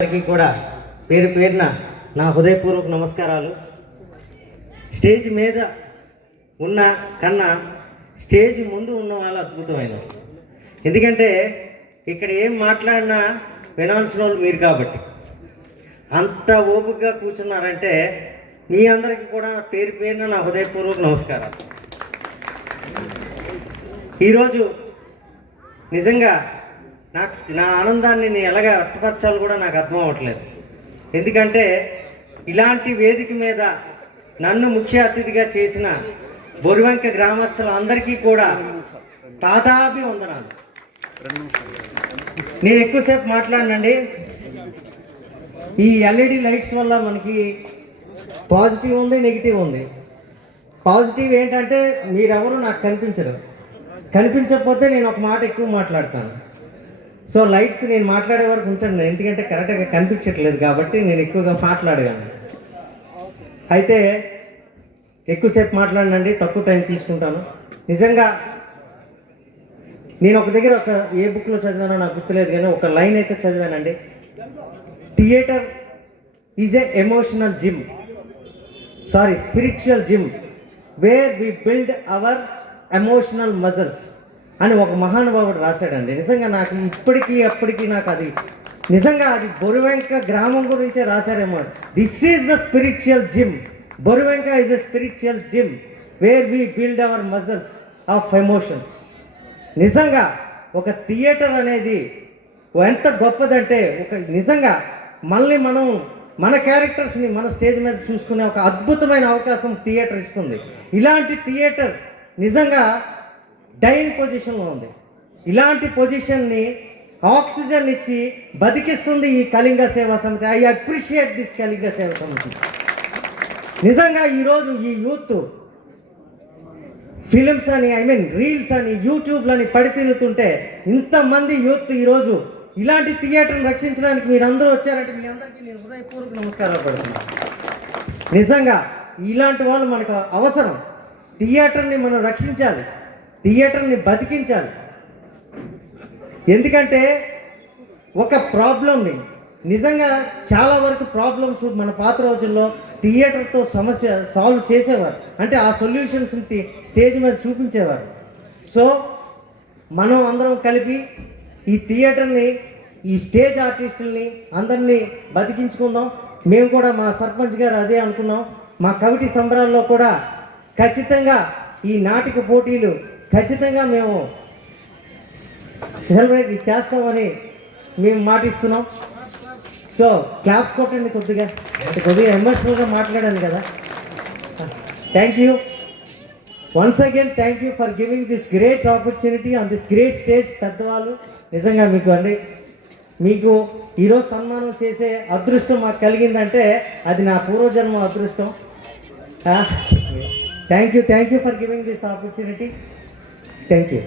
అందరికీ కూడా పేరు పేరున నా హృదయపూర్వక నమస్కారాలు. స్టేజ్ మీద ఉన్న కన్నా స్టేజ్ ముందు ఉన్న వాళ్ళు అద్భుతమైన, ఎందుకంటే ఇక్కడ ఏం మాట్లాడినా వినాల్సిన వాళ్ళు మీరు కాబట్టి అంత ఓపికగా కూర్చున్నారంటే మీ అందరికీ కూడా పేరు పేరున నా హృదయపూర్వక నమస్కారాలు. ఈరోజు నిజంగా నా ఆనందాన్ని నేను ఎలాగ వ్యక్తపరచాలో కూడా నాకు అర్థం అవ్వట్లేదు. ఎందుకంటే ఇలాంటి వేదిక మీద నన్ను ముఖ్య అతిథిగా చేసిన బొరివంక గ్రామస్తులందరికీ కూడా తాతాపి వందనాలు. నేను ఎక్కువసేపు మాట్లాడనండి. ఈ ఎల్ఈడి లైట్స్ వల్ల మనకి పాజిటివ్ ఉంది, నెగిటివ్ ఉంది. పాజిటివ్ ఏంటంటే మీరెవరు నాకు కనిపించకపోతే నేను ఒక మాట ఎక్కువ మాట్లాడతాను. సో లైట్స్ నేను మాట్లాడే వరకు ఉంచండి, ఎందుకంటే కరెక్ట్గా కనిపించట్లేదు కాబట్టి నేను ఎక్కువగా మాట్లాడగలను. అయితే ఎక్కువసేపు మాట్లాడనండి, తక్కువ టైం తీసుకుంటాను. నిజంగా నేను ఒక దగ్గర ఏ బుక్లో చదివానో నాకు గుర్తులేదు, కానీ ఒక లైన్ అయితే చదివానండి. Theatre is a emotional gym, spiritual gym where we build our emotional muscles అని ఒక మహానుభావుడు రాశాడండి. నిజంగా నాకు అప్పటికి నాకు అది నిజంగా అది బొరివంక గ్రామం గురించే రాశారేమో. This is the spiritual gym. Borivanka is a spiritual gym where we build our muscles of emotions. నిజంగా ఒక థియేటర్ అనేది ఎంత గొప్పదంటే నిజంగా మనం మన క్యారెక్టర్స్ని మన స్టేజ్ మీద చూసుకునే ఒక అద్భుతమైన అవకాశం థియేటర్ ఇస్తుంది. ఇలాంటి థియేటర్ నిజంగా డైన్ పొజిషన్లో ఉంది. ఇలాంటి పొజిషన్ని ఆక్సిజన్ ఇచ్చి బతికిస్తుంది ఈ కళింగ సేవా సమితి. ఐ అప్రిషియేట్ దిస్ కళింగ సేవా సమితి. నిజంగా ఈరోజు ఈ యూత్ ఫిలిమ్స్ అని రీల్స్ అని యూట్యూబ్లని పడి తిరుగుతుంటే ఇంతమంది యూత్ ఈరోజు ఇలాంటి థియేటర్ని రక్షించడానికి మీరందరూ వచ్చారంటే మీ అందరికీ నేను హృదయపూర్వక నమస్కారాలు పెడుతున్నాను. నిజంగా ఇలాంటి వాళ్ళు మనకు అవసరం. థియేటర్ని మనం రక్షించాలి, థియేటర్ని బతికించాలి. ఎందుకంటే ఒక ప్రాబ్లంని నిజంగా చాలా వరకు ప్రాబ్లమ్స్ మన పాత రోజుల్లో థియేటర్తో సమస్య సాల్వ్ చేసేవారు, అంటే ఆ సొల్యూషన్స్ని స్టేజ్ మీద చూపించేవారు. సో మనం అందరం కలిపి ఈ థియేటర్ని, ఈ స్టేజ్ ఆర్టిస్టుల్ని అందరినీ బతికించుకుందాం. మేము కూడా మా సర్పంచ్ గారు అదే అనుకున్నాం. మా కమిటీ సంబరాల్లో కూడా ఖచ్చితంగా ఈ నాటిక పోటీలు ఖచ్చితంగా మేము సెలబ్రేట్ చేస్తామని మేము మాటిస్తున్నాం. సో క్లాప్స్ కొట్టండి. కొద్దిగా ఎమోషనల్గా మాట్లాడాను కదా. Thank you once again. Thank you for giving this great opportunity on this great stage. పెద్దవాళ్ళు నిజంగా మీకు ఈరోజు సన్మానం చేసే అదృష్టం మాకు కలిగిందంటే అది నా పూర్వజన్మ అదృష్టం. Thank you for giving this opportunity. Thank you.